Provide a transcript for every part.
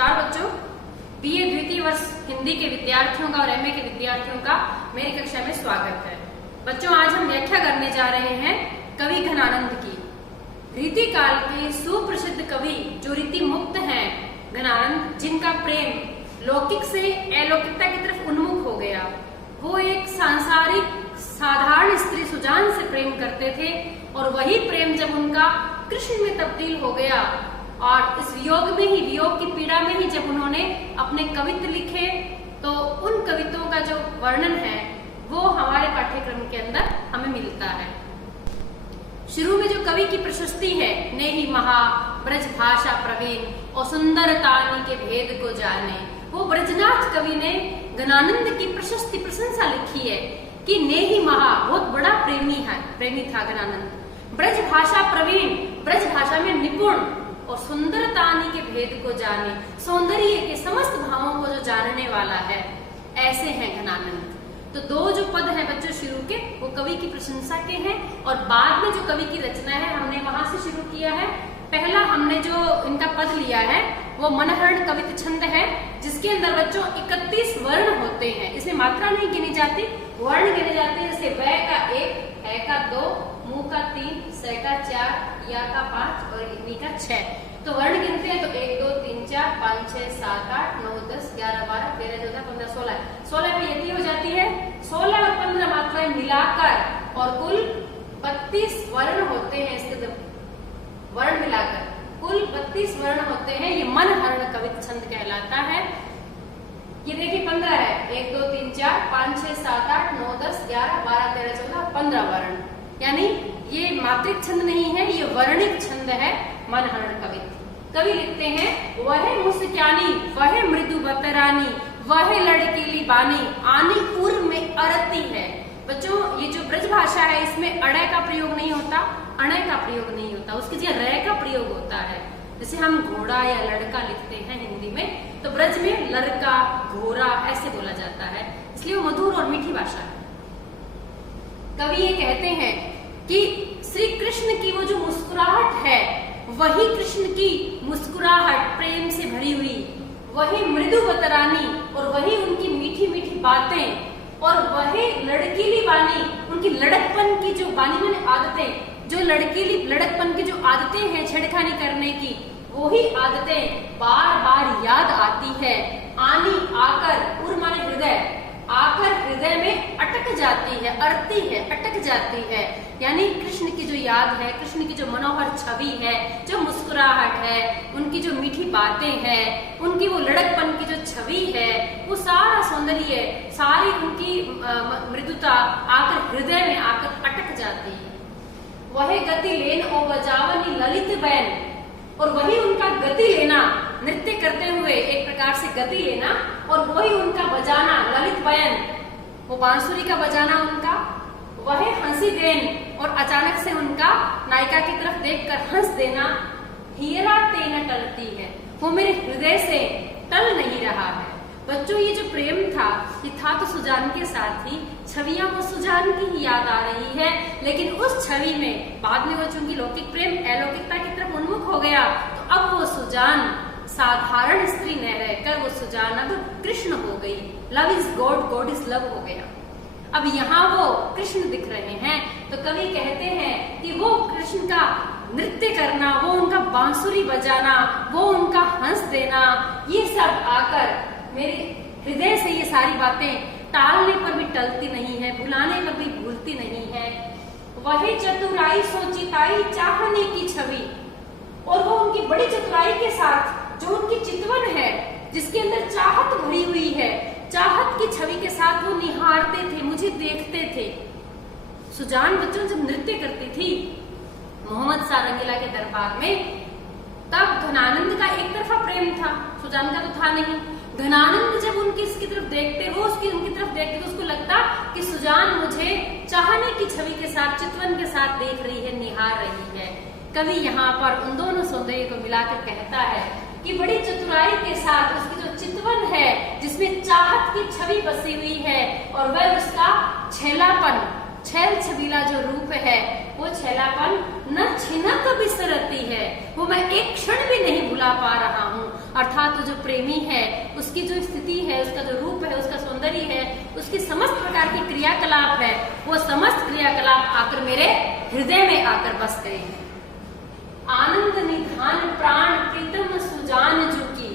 नमस्कार बच्चों, बीए द्वितीय वर्ष हिंदी के विद्यार्थियों का और एमए के विद्यार्थियों का मेरी कक्षा में स्वागत है। बच्चों, आज हम व्याख्या करने जा रहे हैं कवि घनानंद की। रीति काल के सुप्रसिद्ध कवि जो रीति मुक्त हैं घनानंद, जिनका प्रेम लौकिक से अलौकिकता की तरफ उन्मुख हो गया। वो एक सांसारिक साधारण स्त्री सुजान से प्रेम करते थे और वही प्रेम जब उनका कृष्ण में तब्दील हो गया और इस वियोग में ही, वियोग की पीड़ा में ही जब उन्होंने अपने कवित्व लिखे तो उन कवित्वों का जो वर्णन है वो हमारे पाठ्यक्रम के अंदर हमें मिलता है। शुरू में जो कवि की प्रशस्ति है, नेहि महा ब्रज भाषा प्रवीण और सुंदरतानी के भेद को जाने, वो ब्रजनाथ कवि ने घनानंद की प्रशस्ति प्रशंसा लिखी है कि नेहि महा, बहुत बड़ा प्रेमी था घनानंद। ब्रज भाषा प्रवीण, ब्रज भाषा में निपुण और सुंदरतानी के भेद को जाने, सौंदर्य के समस्त भावों को जो जानने वाला है, ऐसे हैं घनानंद। तो दो जो पद हैं बच्चों शुरू के, वो कवि की प्रशंसा के हैं और बाद में जो कवि की रचना है हमने वहां से शुरू किया है। पहला हमने जो इनका पद लिया है वो मनहरण कवित्व छंद है, जिसके अंदर बच्चों 31 वर्ण होते हैं। इसमें मात्रा नहीं गिनी जाती, वर्ण गिने जाते हैं। जैसे व का 1, ए का 2, मु का 3, स का 4, या का 5 और नी का 6। तो वर्ण गिनते हैं तो 1, 2, 3, 4, 5, 6, 7, 8, 9, 10, 11, 12, 13, 14, 15, 16। 16 पे यदि हो जाती है। 16 और 15 मात्राएं मिलाकर और कुल 32 वर्ण होते हैं। इसके वर्ण मिलाकर कुल 32 वर्ण होते हैं। ये मनहरण कवित्व छंद कहलाता है। ये देखिए 15 है, 1, 2, 3, 4, 5, 6, 7, 8, 9, 10, 11, 12, 13, 14, 15 वर्ण। यानी ये मात्रिक छंद नहीं है, ये वर्णिक छंद है मनहरण कवित्व। कवि लिखते हैं, वह मुस्क्यानी, वह मृदु बतरानी, वह लड़कीली बानी, आनी उर में अरती है। बच्चों, ये जो ब्रज भाषा है इसमें अड़य का प्रयोग नहीं होता, अणय का प्रयोग नहीं होता, उसकी जगह रय का प्रयोग होता है। जैसे हम घोड़ा या लड़का लिखते हैं हिंदी में, तो ब्रज में लड़का, घोड़ा ऐसे बोला जाता है, इसलिए वो मधुर और मीठी भाषा है। कवि ये कहते हैं कि श्री कृष्ण की वो जो मुस्कुराहट है, वही कृष्ण की मुस्कुराहट प्रेम से भरी हुई, वही मृदु बतरानी और वही उनकी मीठी मीठी बातें और वही लड़कीली बानी, उनकी लड़कपन की जो बानी माने आदतें, जो लड़कीली लड़कपन की जो आदतें हैं छेड़खानी करने की, वही आदतें बार बार याद आती है। आनी आकर, उर माने हृदय, आकर हृदय में अटक जाती है, अरती है, अटक जाती है। यानी कृष्ण की जो याद है, कृष्ण की जो मनोहर छवि है, जो मुस्कुराहट है, उनकी जो मीठी बातें हैं, उनकी वो लड़कपन की जो छवि है, वो सारा सौंदर्य, सारी उनकी मृदुता आकर हृदय में आकर अटक जाती है। वह गति लेन ओ बजावनी ललित बैन, और वही उनका गति लेना, नृत्य करते हुए एक प्रकार से गति लेना, और वही उनका बजाना ललित बयन, वो बांसुरी का बजाना उनका, वह हंसी देन और अचानक से उनका नायिका की तरफ देखकर हंस देना, हीरा तेना टलती है, वो मेरे हृदय से टल नहीं रहा है। बच्चों, ये जो प्रेम था ये था तो सुजान के साथ ही, छवियां वो सुजान की ही याद आ रही है, लेकिन उस छवि में बाद में वो चूंकि लौकिक प्रेम अलौकिकता की तरफ उन्मुख हो गया, तो अब वो सुजान साधारण स्त्री न रहकर वो सुजान अब कृष्ण हो गई। Love is God, God is love हो गया। अब यहाँ वो कृष्ण दिख रहे हैं, तो कवि कहते हैं कि वो कृष्ण का नृत्य करना, वो उनका बांसुरी बजाना, वो उनका हंस देना, ये सब आकर मेरे हृदय से ये सारी बातें टालने पर भी टलती नहीं है, भुलाने पर भी भूलती नहीं है। वही चतुराई सोचिताई चाहने की छवि, और वो उनकी बड़ी चतुराई के साथ जो उनकी चितवन है, जिसके अंदर चाहत भरी हुई है, चाहत की छवि के साथ वो निहारते थे, मुझे देखते थे। सुजान बच्चों जब नृत्य करती थी मोहम्मद शाह रंगीला के दरबार में, तब घनानंद का एक तरफा प्रेम था, सुजान का तो था नहीं। घनानंद जब उनकी इसकी तरफ देखते, वो उनकी तरफ देखते, तो उसको लगता कि सुजान मुझे चाहने की छवि के साथ, चितवन के साथ देख रही है, निहार रही है। कवि यहाँ पर उन दोनों सौंदर्य को मिलाकर कहता है कि बड़ी चतुराई के साथ उसकी जो चितवन है, जिसमें चाहत की छवि बसी हुई है, और वह उसका छेलापन, छैल छबीला जो रूप है, वो छेलापन न छिनक बिसरती है, वो मैं एक क्षण भी नहीं भुला पा रहा हूँ। अर्थात तो जो प्रेमी है उसकी जो स्थिति है, उसका जो रूप है, उसका सौंदर्य है, उसकी समस्त प्रकार की क्रियाकलाप है, वो समस्त क्रियाकलाप आकर मेरे हृदय में आकर बस गए हैं। आनंद निधान प्राण प्रीतम सुजान जुकी,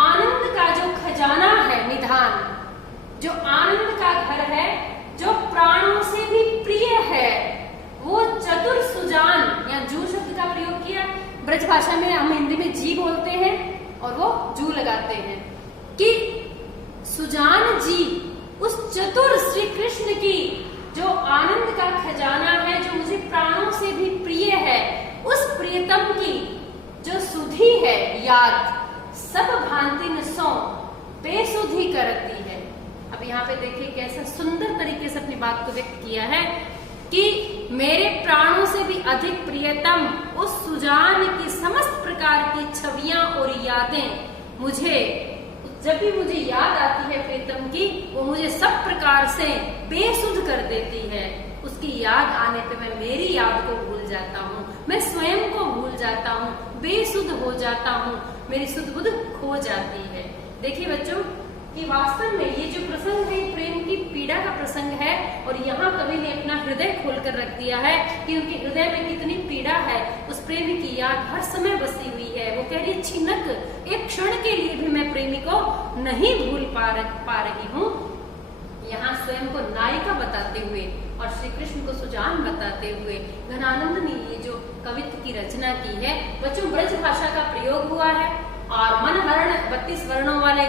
आनंद का जो खजाना है, निधान जो आनंद का घर है, जो प्राणों से भी प्रिय है, वो चतुर सुजान, या जू शब्द का प्रयोग किया। ब्रज भाषा में हम हिंदी में जी बोलते हैं और वो जू लगाते हैं कि सुजान जी उस चतुर श्री कृष्ण की जो आनंद का खजाना है, जो मुझे प्राणों से भी प्रिय है, उस प्रियतम की जो सुधि है याद, सब भांति न सो बेसुधी करती है। अब यहाँ पे देखिए कैसा सुंदर तरीके से अपनी बात को व्यक्त किया है कि मेरे प्राणों से भी अधिक प्रियतम उस सुजान की समस्त प्रकार की छवियां और यादें, मुझे जब भी मुझे याद आती है प्रीतम की, वो मुझे सब प्रकार से बेसुध कर देती है। उसकी याद आने पे मैं मेरी याद को भूल जाता हूँ, मैं स्वयं को भूल जाता हूँ, बेसुध हो जाता हूँ, मेरी सुध बुध खो जाती है। देखिए बच्चों कि वास्तव में ये जो प्रसंग है प्रेम की पीड़ा का प्रसंग है, और यहाँ कवि ने अपना हृदय खोलकर रख दिया है कि उनके हृदय में कितनी पीड़ा है। उस प्रेमी की याद हर समय बसी हुई है। वो कह रही छिनक एक क्षण के लिए भी मैं प्रेमी को नहीं भूल पा रही हूँ। यहाँ स्वयं को नायिका बताते हुए और श्री कृष्ण को सुजान बताते हुए घनानंद ने ये जो कवित्व की रचना की है। बच्चों ब्रज भाषा का प्रयोग हुआ है और मनहरण 32 वर्णों वाले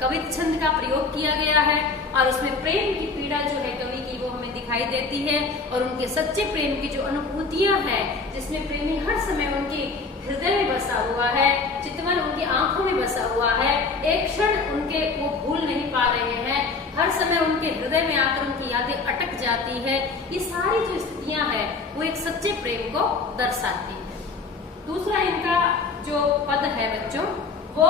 कवित्व छंद का प्रयोग किया गया है, और उसमें प्रेम की पीड़ा जो है कवि की वो हमें दिखाई देती है, और उनके सच्चे प्रेम की जो अनुभूतियां हैं, जिसमें प्रेमी हर समय उनके हृदय में बसा हुआ है, चितवन उनकी आंखों में बसा हुआ है, एक क्षण उनके वो भूल नहीं पा रहे हैं, हर समय उनके हृदय में आकर उनकी यादें अटक जाती है। ये सारी जो स्थितियां हैं वो एक सच्चे प्रेम को दर्शाती है। दूसरा इनका जो पद है बच्चों वो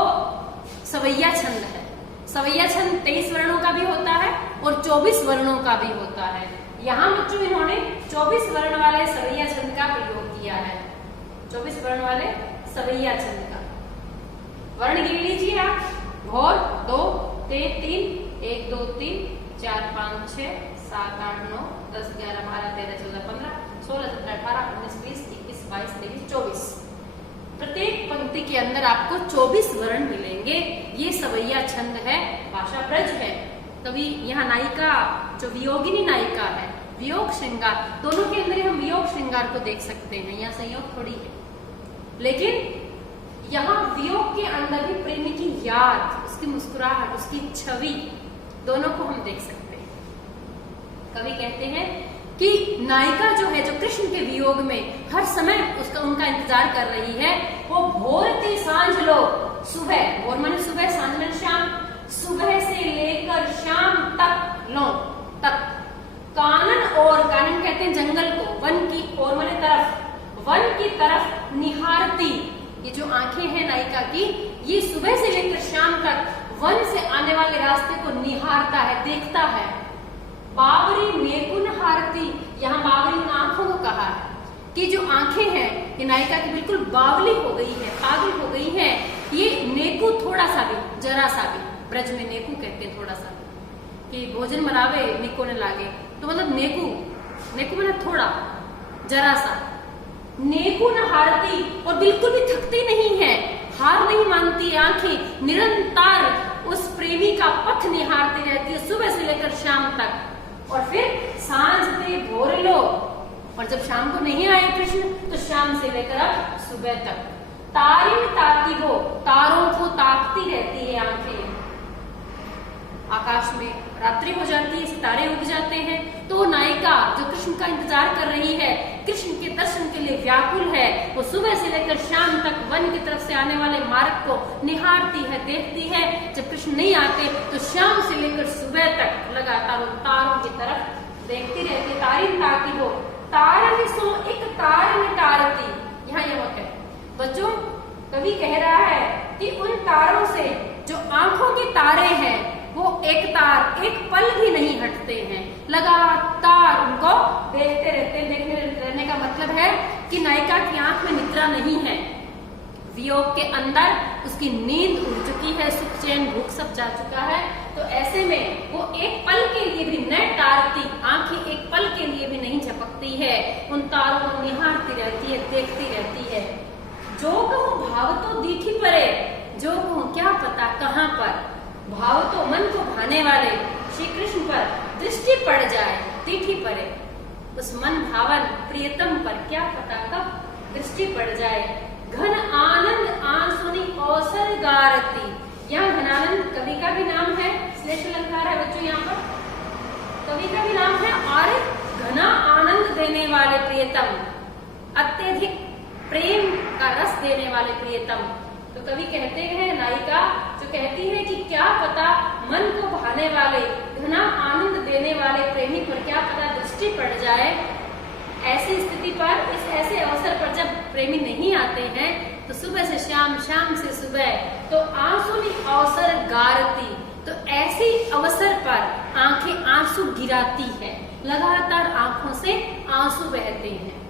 सवैया छंद है। सवैया छंद 23 वर्णों का भी होता है और 24 वर्णों का भी होता है। यहाँ बच्चों इन्होंने 24 वर्ण वाले सवैया छंद का प्रयोग किया है। 24 वर्ण वाले सवैया छंद का वर्ण गिन लीजिए आप। घोर 2 3 1 2 3 4 5 6 7 8 9 10 11 12 13 14 15 16 17 18 19 20 21 22 23 24। प्रत्येक पंक्ति के अंदर आपको 24 वर्ण मिलेंगे। ये सवैया छंद है, भाषा ब्रज है। कवि यहाँ नायिका जो वियोगिनी नायिका है, वियोग श्रृंगार, दोनों के अंदर हम वियोग श्रृंगार को देख सकते हैं। यहाँ संयोग थोड़ी है, लेकिन यहाँ वियोग के अंदर भी प्रेमी की याद, उसकी मुस्कुराहट, उसकी छवि, दोनों को हम देख सकते हैं। कवि कहते हैं कि नायिका जो है, जो कृष्ण के वियोग में हर समय उनका इंतजार कर रही है, वो भोर ते सांझ लो, सुबह, भोर माने सुबह, सांझ माने शाम, सुबह से लेकर शाम तक लो तक, कानन और, कानन कहते हैं जंगल को, वन की ओर माने तरफ, वन की तरफ निहारती, ये जो आंखें हैं नायिका की, ये सुबह से लेकर शाम तक वन से आने वाले रास्ते को निहारता है, देखता है। बावरी नेकुन हारती, यहाँ बावरी उन आंखों को कहा है कि जो आंखें हैं ये नायिका की बिल्कुल बावली हो गई है, पागल हो गई है। ये नेकु थोड़ा सा भी, जरा सा भी, ब्रज में नेकु कहते हैं थोड़ा सा, कि भोजन बनावे निको ने लागे, तो मतलब नेकु, नेकु मतलब थोड़ा, जरा सा, नेकु न हारती, और बिल्कुल भी थकती नहीं है, हार नहीं मानती। आंखें निरंतर उस प्रेमी का पथ निहारती रहती है सुबह से लेकर शाम तक, और फिर सांझ पे भोर लो, और जब शाम को नहीं आए कृष्ण तो शाम से लेकर अब सुबह तक तारिन ताकती हो, तारों को ताकती रहती है आंखें। आकाश में रात्रि हो जाती है, सितारे उग जाते हैं, तो नायिका जो कृष्ण का इंतजार कर रही है, कृष्ण के दर्शन के लिए व्याकुल है, वो सुबह से लेकर शाम तक वन की तरफ से आने वाले मार्ग को निहारती है, देखती है। जब कृष्ण नहीं आते तो शाम से लेकर सुबह तक लगातार तारों की तरफ देखती रहती है। तारिन ताकती हो, तारन सो एक तारन तारती, यहाँ ये वाक्य बच्चों कवि कह रहा है कि उन तारों से जो आंखों के तारे हैं वो एक तार एक पल भी नहीं हटते हैं, लगातार उनको देखते रहते हैं। देखते रहने का मतलब है कि नायिका की आंख में निद्रा नहीं है, वियोग के अंदर उसकी नींद उड़ चुकी है, सुख चैन भूख सब जा चुका है। तो ऐसे में वो एक पल के लिए भी न टारती, आंखें एक पल के लिए भी नहीं झपकती है, उन तारों को निहारती रहती है, देखती रहती है। जो कहूँ भाव तो दीठी परे, जो कहूँ क्या पता कहाँ पर, भाव तो मन को भाने वाले श्री कृष्ण पर दृष्टि पड़ जाए दीठी परे, उस मन भावन प्रियतम पर क्या पता कब दृष्टि पड़ जाए। घन आनंद आंसुनी अवसर गारती, यहाँ घनानंद कवि का भी नाम है, श्लेष अलंकार है बच्चों यहाँ पर, कवि का भी नाम है। और घना आनंद देने वाले प्रियतम, अत्यधिक प्रेम का रस देने वाले प्रियतम। तो कवि कहते हैं, नायिका जो कहती है कि क्या पता मन को भाने वाले, घना आनंद देने वाले प्रेमी पर क्या पता दृष्टि पड़ जाए। ऐसी स्थिति पर, इस ऐसे अवसर पर जब प्रेमी नहीं आते हैं तो सुबह से शाम, शाम से सुबह, तो आंसू भी अवसर गारती, तो ऐसी अवसर पर आंखें आंसू गिराती है, लगातार आंखों से आंसू बहते हैं।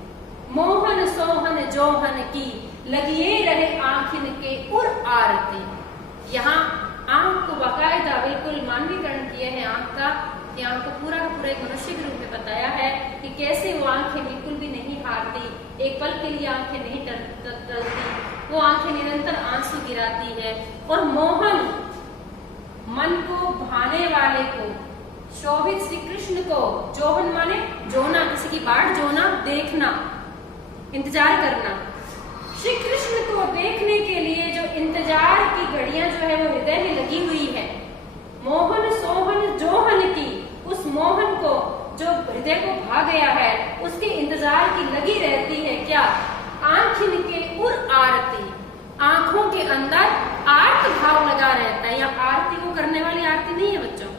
मोहन सोहन जोहन की लगिए रहे आंखिन के उर आरती। यहाँ आंख को बाकायदा बिल्कुल मानवीकरण किए हैं आंख का, कि आंख को पूरा का पूरा एक मनुष्य के रूप में बताया है कि कैसे वो आंखें बिल्कुल भी नहीं हारती, एक पल के लिए आंखें नहीं टलती, वो आंखें निरंतर आंसू गिराती है। और मोहन, मन को भाने वाले को, शोभित श्री कृष्ण को, जोहन माने जोना, किसी की बाट जोना, देखना, इंतजार करना। श्री कृष्ण को देखने के लिए जो इंतजार की घड़ियां जो है वो हृदय में लगी हुई है। मोहन सोहन जोहन की, उस मोहन को जो हृदय को भा गया है, उसके इंतजार की लगी रहती है क्या? आंखिन के उर आरती, आंखों के अंदर आर्त भाव लगा रहता है। या आरती को करने वाली आरती नहीं है बच्चों,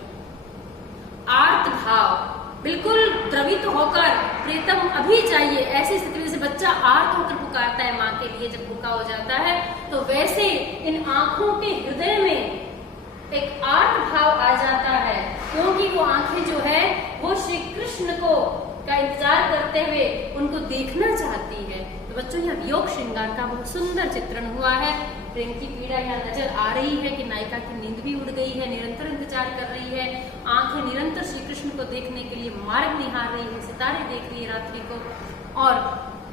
आर्त भाव, बिल्कुल द्रवित होकर प्रीतम अभी चाहिए, ऐसी स्थिति में जैसे बच्चा आर्त होकर पुकारता है माँ के लिए जब भूखा हो जाता है, तो वैसे इन आंखों के हृदय में एक आर्त भाव आ जाता है, क्योंकि वो आंखें जो है वो श्री कृष्ण को का इंतजार करते हुए उनको देखना चाहती है। तो बच्चों यहाँ वियोग श्रृंगार का बहुत सुंदर चित्रण हुआ है। प्रेम की पीड़ा यहाँ नजर आ रही है कि नायिका की नींद भी उड़ गई है, निरंतर इंतजार कर रही है, आंखें निरंतर श्री कृष्ण को देखने के लिए मार्ग निहार रही है, सितारे देख रही है रात्रि को, और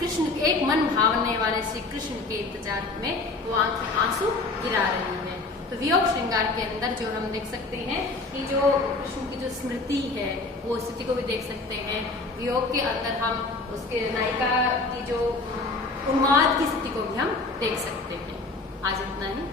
कृष्ण एक मन भावने वाले श्री कृष्ण के इंतजार में वो आंखें आंसू गिरा रही है। तो वियोग श्रृंगार के अंदर जो हम देख सकते हैं कि जो कृष्ण की जो स्मृति है वो स्थिति को भी देख सकते हैं। वियोग के अंदर हम उसके नायिका की जो उन्माद की स्थिति को भी हम देख सकते हैं। आज इतना ही।